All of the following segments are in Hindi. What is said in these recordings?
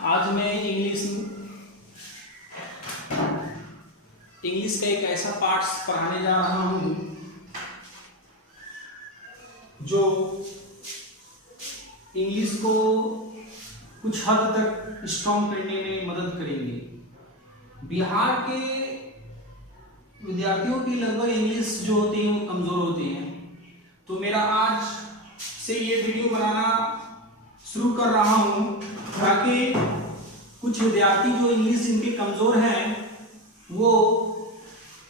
आज मैं इंग्लिश का एक ऐसा पार्ट पढ़ाने जा रहा हूँ जो इंग्लिश को कुछ हद तक स्ट्रॉन्ग करने में मदद करेंगे। बिहार के विद्यार्थियों की लगभग इंग्लिश जो होती है वो कमज़ोर होती है, तो मेरा आज से ये वीडियो बनाना शुरू कर रहा हूँ ताकि कुछ विद्यार्थी जो इंग्लिश जिनके कमज़ोर हैं वो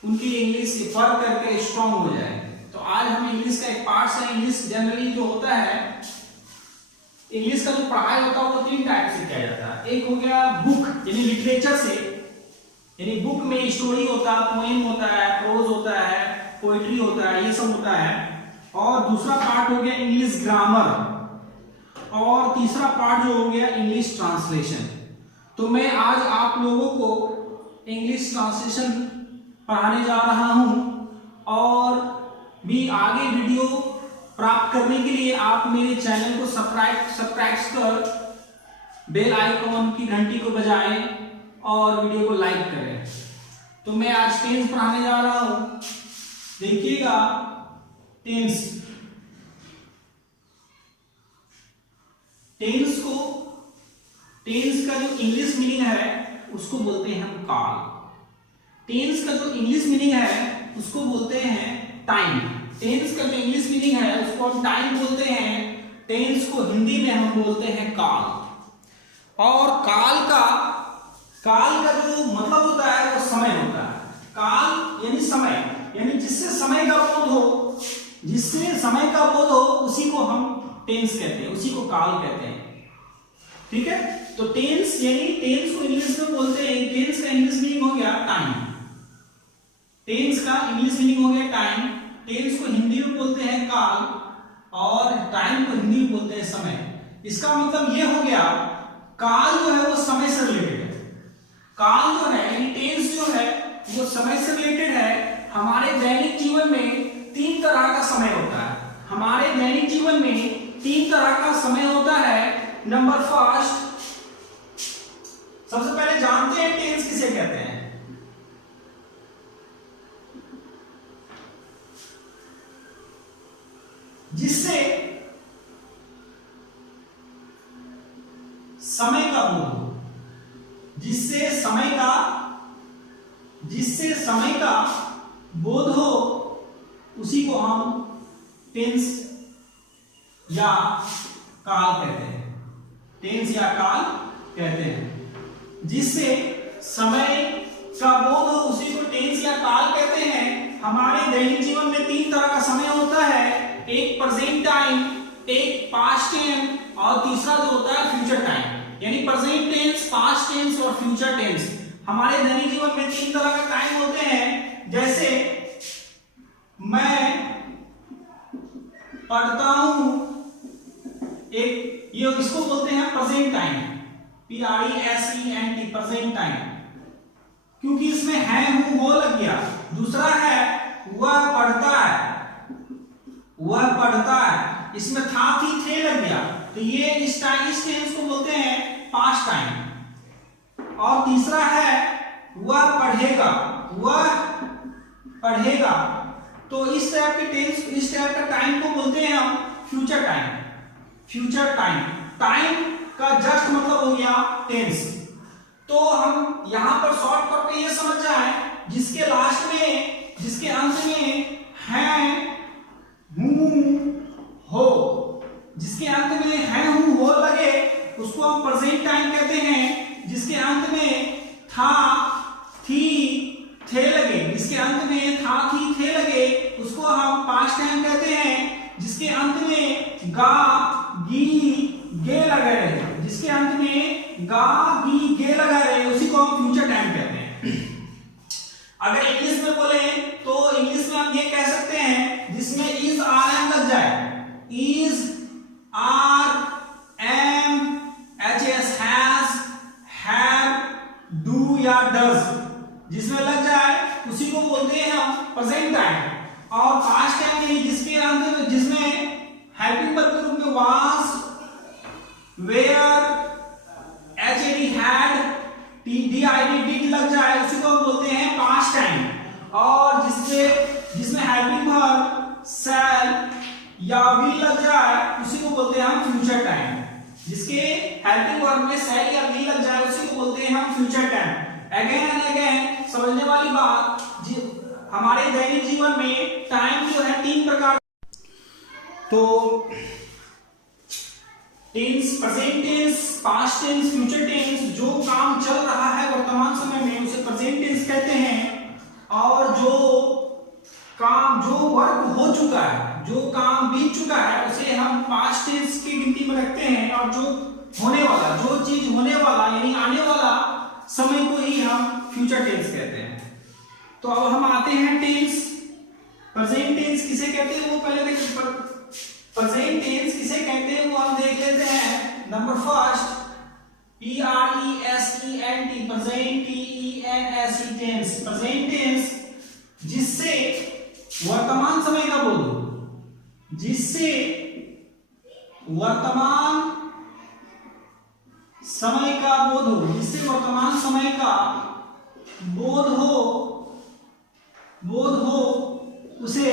उनकी इंग्लिश पढ़ करके स्ट्रॉन्ग हो जाए। तो आज हम इंग्लिश का एक पार्ट है। इंग्लिश जनरली जो होता है, इंग्लिश का जो पढ़ाई होता है वो तीन टाइप से किया जाता है। एक हो गया बुक यानी लिटरेचर से, यानी बुक में स्टोरी होता है, पोएम होता है, प्रोज होता है, पोइट्री होता है, ये सब होता है। और दूसरा पार्ट हो गया इंग्लिश ग्रामर, और तीसरा पार्ट जो हो गया इंग्लिश ट्रांसलेशन। तो मैं आज आप लोगों को इंग्लिश ट्रांसलेशन पढ़ाने जा रहा हूं, और भी आगे वीडियो प्राप्त करने के लिए आप मेरे चैनल को सब्सक्राइब कर बेल आइकॉन की घंटी को बजाएं और वीडियो को लाइक करें। तो मैं आज टेंस पढ़ाने जा रहा हूं। देखिएगा, टेंस का जो इंग्लिश मीनिंग है उसको बोलते हैं हम काल। टेंस का जो इंग्लिश मीनिंग है उसको बोलते हैं टाइम। टेंस का जो इंग्लिश मीनिंग है उसको हम टाइम बोलते हैं। टेंस को हिंदी में हम बोलते हैं काल। और काल का जो मतलब होता है वो समय होता है। काल यानी समय, यानी जिससे समय का बोध हो उसी को हम टेंस कहते हैं, उसी को काल कहते हैं। ठीक है, तो टेंस को इंग्लिश में बोलते हैं, टेंस का इंग्लिश मीनिंग हो गया टाइम। टेंस का इंग्लिश मीनिंग हो गया टाइम। टेंस को हिंदी में बोलते हैं काल, और टाइम को हिंदी में बोलते हैं समय। इसका मतलब ये हो गया, काल जो है वो समय से रिलेटेड है। काल जो है यानी टेंस जो है वो समय से रिलेटेड है। हमारे दैनिक जीवन में तीन तरह का समय होता है। हमारे दैनिक जीवन में तीन तरह का समय होता है। नंबर फर्स्ट, सबसे पहले जानते हैं टेंस किसे कहते हैं। जिससे समय का बोध हो, जिससे समय का बोध हो उसी को हम टेंस या काल कहते हैं। टेंस या काल कहते हैं। जिससे समय का बोध हो उसी को टेंस या काल कहते हैं। हमारे दैनिक जीवन में तीन तरह का समय होता है, एक प्रेजेंट टाइम, एक पास्ट टाइम, और तीसरा जो होता है फ्यूचर टाइम। यानी प्रेजेंट टेंस, पास्ट टेंस और फ्यूचर टेंस। हमारे दैनिक जीवन में तीन तरह का टाइम होते हैं। जैसे मैं पढ़ता हूं, एक ये इसको बोलते हैं present time, PRESENT, present time, क्योंकि इसमें है हूं हो लग गया। दूसरा है वह पढ़ता है, इसमें था थी थे लग गया, तो ये इस टेंस को बोलते हैं पास्ट टाइम। और तीसरा है वह पढ़ेगा, तो इस टाइप के टेंस, इस टाइप का टाइम को बोलते हैं हम फ्यूचर टाइम। टाइम का जस्ट मतलब हो गया टेंस। तो हम यहां पर शॉर्टकट पे ये समझ जाए, जिसके लास्ट में, जिसके अंत में है हूं हो, जिसके अंत में है हूं हो लगे उसको हम प्रेजेंट टाइम कहते हैं। जिसके अंत में था थी थे लगे, जिसके अंत में था थी थे लगे उसको हम पास्ट टाइम कहते हैं। जिसके अंत में गा गी गे लगा रहे, जिसके अंत में गा गी गे लगा रहे उसी को हम फ्यूचर टाइम कहते हैं। अगर इंग्लिश में बोले तो इंग्लिश में हम ये कह सकते हैं जिसमें इज आर एम लग जाए, is are am H S has have do या डज, जिसमें लग जाए उसी को बोलते हैं हम प्रेजेंट टाइम। और पास्ट टाइम में जिसके अंत में, जिसमें हेल्पिंग वर्ब के रूप में was, were, H A D future time. जिसके हेल्पिंग वर्ब में सेल या वी लग जाए उसी को बोलते हैं हम future time. Again and again समझने वाली बात, हमारे दैनिक जीवन में टाइम जो है 3 प्रकार। तो tense, present tense, past tense, future tense, जो काम चल रहा है वर्तमान समय में उसे प्रेजेंट टेंस कहते हैं, और जो काम, जो वर्क हो चुका है, जो काम बीत चुका है उसे हम पास्ट टेंस की गिनती में रखते हैं, और जो होने वाला, जो चीज होने वाला यानी आने वाला समय को ही हम फ्यूचर टेंस कहते हैं। तो अब हम आते हैं टेंस। प्रेजेंट टेंस किसे कहते हैं वो पहले देखिए। प्रेजेंट टेंस किसे कहते हैं वो हम देख लेते हैं। Number first, PRESENT, present, TENSE tense. Present tense जिससे वर्तमान समय का बोध हो, जिससे वर्तमान समय का बोध हो, जिससे वर्तमान समय का बोध हो उसे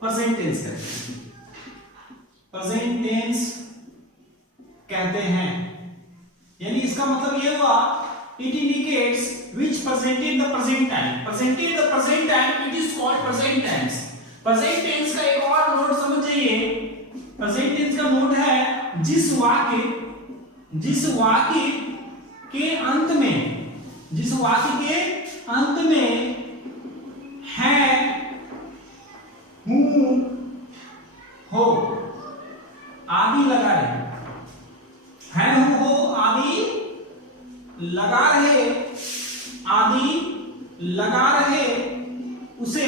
प्रेजेंट टेंस कहते हैं। प्रेजेंट टेंस कहते हैं, यानी इसका मतलब ये हुआ, it indicates which presented the present time, presented the present time, it is called present tense। present tense का एक और नोट समझ जाइए। present tense का नोट है जिस वाक्य के अंत में है, हूं, हो आदि लगा रहे, है, हूं, हो आदि लगा रहे उसे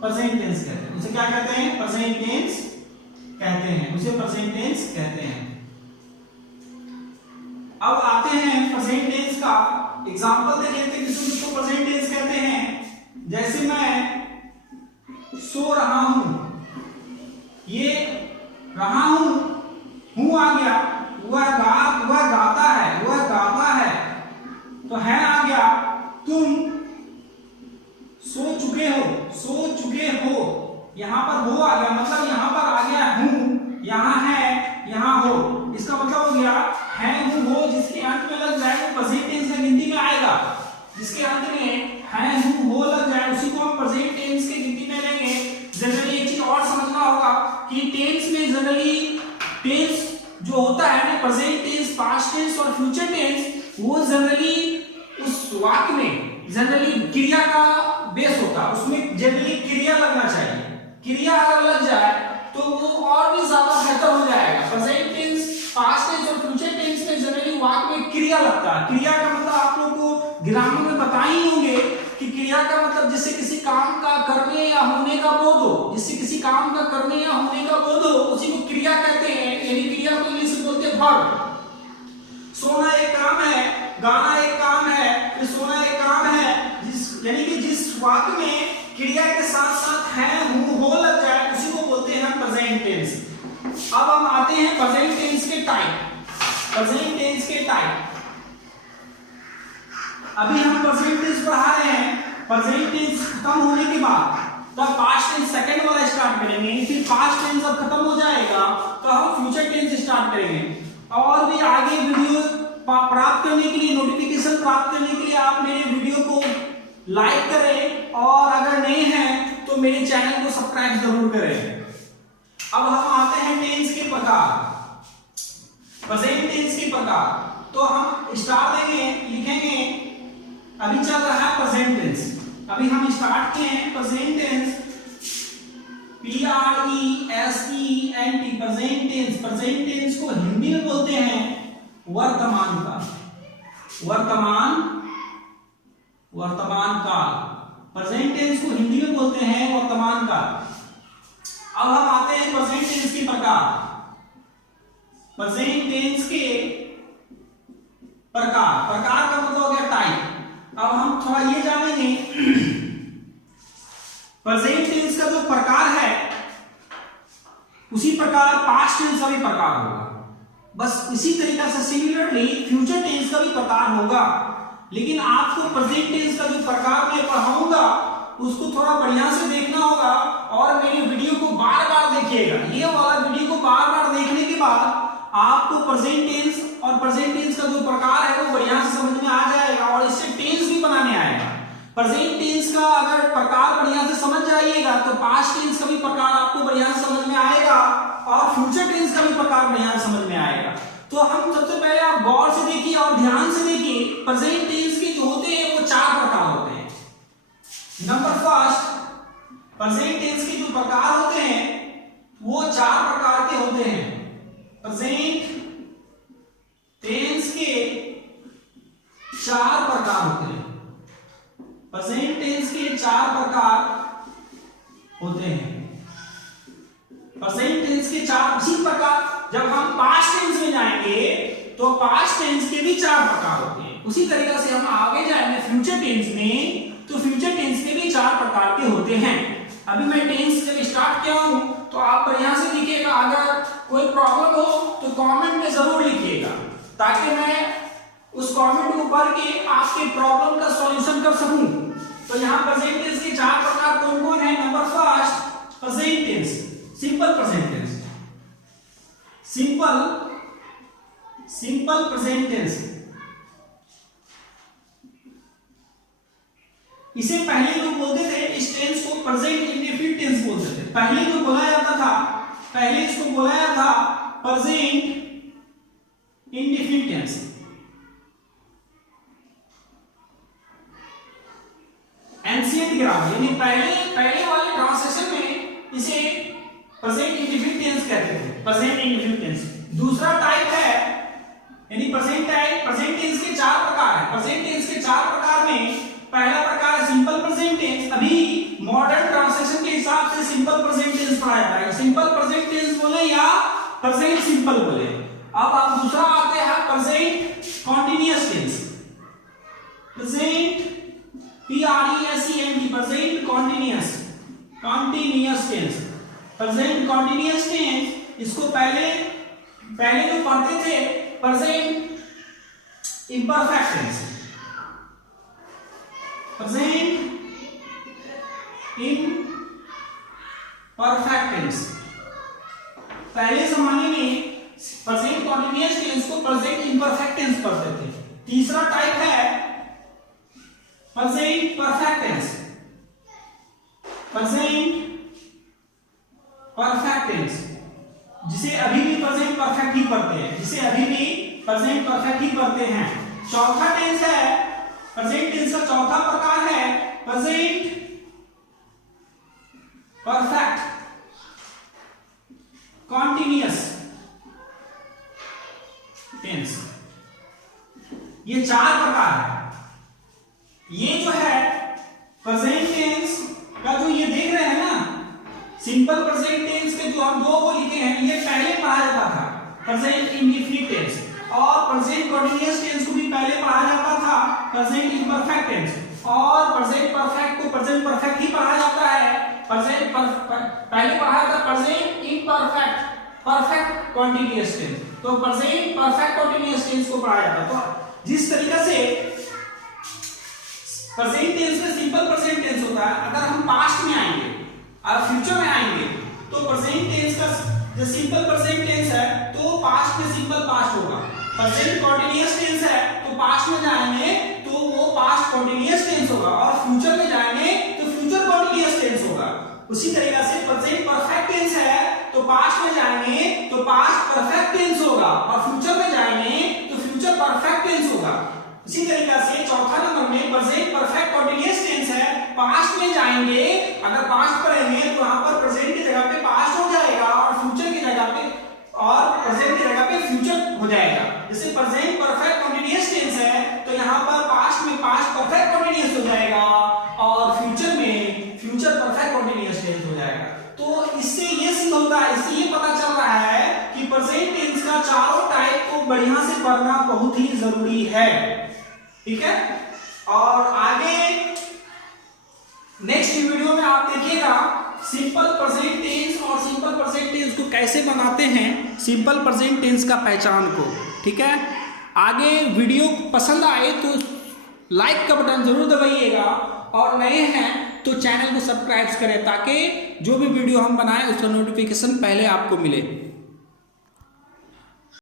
प्रेजेंट टेंस कहते हैं। उसे क्या कहते हैं? प्रेजेंट टेंस कहते हैं, उसे प्रेजेंट टेंस कहते हैं। अब आते हैं प्रेजेंट टेंस का एग्जांपल देख लेते हैं किसको प्रेजेंट टेंस कहते हैं। जैसे मैं सो रहा हूं, ये रहा हूं आ गया, वह गाता है, तो है आ गया, तुम सो चुके हो, यहां पर हो आ गया, मतलब यहां पर आ गया हूं, यहां है, यहां हो। इसका मतलब हो गया है, हूं, हो जिसके अंत में लग जाए वो प्रेजेंट टेंस की गिनती में आएगा। जिसके अंत में है, हूं, हो लग जाए उसी को हम प्रेजेंट टेंस की गिनती में लेंगे। जनरली एक चीज और समझना होगा कि टेंस में जनरली टेंस जो होता है ना, प्रेजेंट टेंस, पास्ट टेंस और फ्यूचर टेंस, वो जनरली उस वाक्य में जनरली क्रिया का बेस होता है, उसमें जनरली क्रिया लगना चाहिए। क्रिया अगर लग जाए तो वो और भी ज्यादा बेहतर हो जाएगा। प्रेजेंट टेंस, पास्ट टेंस और फ्यूचर टेंस में जनरली वाक्य में क्रिया लगता है। क्रिया का मतलब आप लोगों को ग्रामर में बता ही होंगे कि क्रिया का मतलब जिससे किसी काम का करने या होने का बोध हो, जिससे किसी काम का करने या होने का बोध हो उसी को क्रिया कहते हैं। यानी क्रिया को इंग्लिश में बोलते हैं वर्ब। सोना एक काम है, गाना एक काम है, फिर सोना एक काम है, यानी कि जिस वाक्य में क्रिया के साथ साथ है, हूं, हो लग जाए उसी को बोलते हैं प्रेजेंट टेंस। अब हम आते हैं प्रेजेंट टेंस के टाइप। प्रेजेंट टेंस के टाइप अभी हम प्रेजेंट टेंस पढ़ा रहे हैं। प्रेजेंट टेंस खत्म होने के बाद तब पास्ट टेंस सेकंड वाला स्टार्ट करेंगे, फिर पास्ट टेंस जब खत्म हो जाएगा तो हम फ्यूचर टेंस स्टार्ट करेंगे। और भी आगे वीडियो प्राप्त करने के लिए, नोटिफिकेशन प्राप्त करने के लिए आप मेरे वीडियो को लाइक करें, और अगर नहीं है तो मेरे चैनल को सब्सक्राइब जरूर करें। अब हम आते हैं टेंस के प्रकार, प्रेजेंट टेंस के प्रकार। तो हम स्टार देंगे, लिखेंगे, अभी चल रहा है प्रेजेंट टेंस, अभी हम स्टार्ट किए हैं present tense, PRESENT, present tense. Present tense को हिंदी में बोलते हैं वर्तमान काल। वर्तमान काल, प्रेजेंट टेंस को हिंदी में बोलते हैं वर्तमान काल। अब हम आते हैं प्रेजेंट टेंस के प्रकार। प्रेजेंट टेंस के प्रकार का मतलब हो गया टाइप। अब हम थोड़ा ये जानेंगे प्रेजेंट टेंस का जो प्रकार है उसी प्रकार पास्ट टेंस का भी प्रकार होगा। बस इसी तरीका से सिमिलरली फ्यूचर टेंस का भी प्रकार होगा। लेकिन आपको प्रेजेंट टेंस का जो प्रकार मैं पढ़ाऊंगा उसको थोड़ा बढ़िया से देखना होगा और मेरी वीडियो को बार बार देखिएगा। ये वाला वीडियो को बार बार देखने के बाद आपको प्रेजेंट टेंस और प्रेजेंट टेंस का जो प्रकार है वो बढ़िया से समझ में आ जाएगा और इससे टेंस भी बनाने आएगा। प्रेजेंट टेंस का अगर प्रकार बढ़िया से समझ जाइएगा तो पास्ट टेंस का भी प्रकार आपको बढ़िया से समझ में आएगा और फ्यूचर टेंस का भी प्रकार बढ़िया से समझ में आएगा। तो हम सबसे पहले आप गौर से देखिए और ध्यान से देखिए, प्रेजेंट टेंस के जो होते हैं वो 4 प्रकार होते हैं। नंबर फर्स्ट, प्रेजेंट टेंस के जो प्रकार होते हैं वो 4 प्रकार के होते हैं। प्रेजेंट टेंस के 4 प्रकार होते हैं। प्रेजेंट टेंस के 4 प्रकार होते हैं। प्रेजेंट टेंस के 4, इसी प्रकार जब हम पास्ट टेंस में जाएंगे तो पास्ट टेंस के भी 4 प्रकार होते हैं। उसी तरीके से हम आगे जाएंगे फ्यूचर टेंस में तो फ्यूचर टेंस के भी 4 प्रकार के होते हैं। अभी मैं टेंस जब स्टार्ट किया हूं तो आप बढ़िया से लिखिएगा, अगर कोई प्रॉब्लम हो तो कमेंट में जरूर लिखिएगा ताकि मैं उस कमेंट को पढ़ के आपके प्रॉब्लम का सॉल्यूशन कर सकूं। तो यहाँ प्रेजेंट टेंस के 4 प्रकार कौन कौन है? Number first, present tense, simple present tense. Simple present tense, इसे पहले लोग बोलते थे, इस टेंस को प्रेजेंट इंडेफिनिट टेंस बोलते थे। पहले जो बोला जाता था, पहले इसको बोला जाता था present indefinite tense. Ancient grammar यानी पहले वाले ट्रांसलेशन में इसे प्रेजेंट इंडेफिनिट टेंस कहते थे, प्रेजेंट इंडेफिनिट टेंस। दूसरा टाइप है यानी प्रेजेंट टेंस के 4 प्रकार है। प्रेजेंट टेंस के 4 प्रकार में पहला प्रकार है सिंपल प्रेजेंट टेंस। अभी मॉडर्न ट्रांसलेशन के हिसाब से सिंपल प्रेजेंट टेंस पढ़ा जाता है। सिंपल प्रेजेंट टेंस बोले या प्रेजेंट सिंपल बोले। अब आप दूसरा आते हैं present continuous tense. Present PRESENT, present continuous tense. Present continuous tense, इसको पहले जो पढ़ते थे present imperfect tense. Present imperfect tense, पहले जमाने में प्रेजेंट कॉन्टिन्यूअस टेंस को प्रेजेंट इम्परफेक्ट टेंस पढ़ते थे। तीसरा टाइप है present perfect tense. Present perfect tense, जिसे अभी भी प्रेजेंट परफेक्ट ही पढ़ते हैं, चौथा टेंस है प्रेजेंट टेंस का चौथा प्रकार है प्रेजेंट परफेक्ट कॉन्टिन्यूअस टेंस। ये 4 प्रकार है। ये जो है प्रेजेंट टेंस का जो ये देख रहे हैं ना, सिंपल प्रेजेंट टेंस के जो हम 2 को लिखे हैं, ये पहले पढ़ा जाता था प्रेजेंट इंडेफिनिट टेंस, और प्रेजेंट कॉन्टिन्यूअस टेंस को भी पहले पढ़ा जाता था प्रेजेंट इम्परफेक्ट टेंस, और प्रेजेंट परफेक्ट को प्रेजेंट परफेक्ट ही पढ़ा जाता है। पहले पढ़ा था present imperfect perfect continuous tense, तो प्रेजेंट परफेक्ट कॉन्टिन्यूअस टेंस को पढ़ा जाता है। तो जिस तरीके से प्रेजेंट टेंस में सिंपल प्रेजेंट टेंस होता है, अगर हम पास्ट में आएंगे और फ्यूचर में आएंगे तो प्रेजेंट टेंस का जो सिंपल प्रेजेंट टेंस है तो पास्ट में सिंपल पास्ट होगा। प्रेजेंट कॉन्टिन्यूअस टेंस है तो पास्ट में जाएंगे तो वो पास्ट कॉन्टिन्यूअस टेंस होगा, और फ्यूचर में जाएंगे तो फ्यूचर कॉन्टिन्यूअस टेंस होगा। उसी तरीके से प्रेजेंट परफेक्ट टेंस है तो पास्ट में जाएंगे तो पास्ट परफेक्ट टेंस होगा, और फ्यूचर में जाएंगे तो फ्यूचर परफेक्ट टेंस होगा। इसी तरीके से चौथा नंबर में प्रेजेंट परफेक्ट कॉन्टिन्यूअस टेंस है, पास्ट में जाएंगे, अगर पास्ट पढ़ेंगे तो वहां पर प्रेजेंट की जगह पे पास्ट हो जाएगा और फ्यूचर की जगह पे और प्रेजेंट की जगह पे फ्यूचर हो जाएगा। जैसे प्रेजेंट परफेक्ट कॉन्टिन्यूअस टेंस है तो यहाँ पर पास्ट में पास्ट परफेक्ट कॉन्टिन्यूअस हो जाएगा और फ्यूचर में फ्यूचर परफेक्ट कॉन्टिन्यूअस टेंस हो जाएगा। तो इससे ये सिद्ध होता है, इससे ये पता चल रहा है कि प्रेजेंट टेंस का चारों टाइप को बढ़िया से पढ़ना बहुत ही जरूरी है। ठीक है, और आगे नेक्स्ट वीडियो में आप देखिएगा सिंपल प्रेजेंट टेंस और सिंपल प्रेजेंट टेंस को कैसे बनाते हैं, सिंपल प्रेजेंट टेंस का पहचान को। ठीक है, आगे वीडियो पसंद आए तो लाइक का बटन जरूर दबाइएगा, और नए हैं तो चैनल को सब्सक्राइब करें ताकि जो भी वीडियो हम बनाएं उसका नोटिफिकेशन पहले आपको मिले।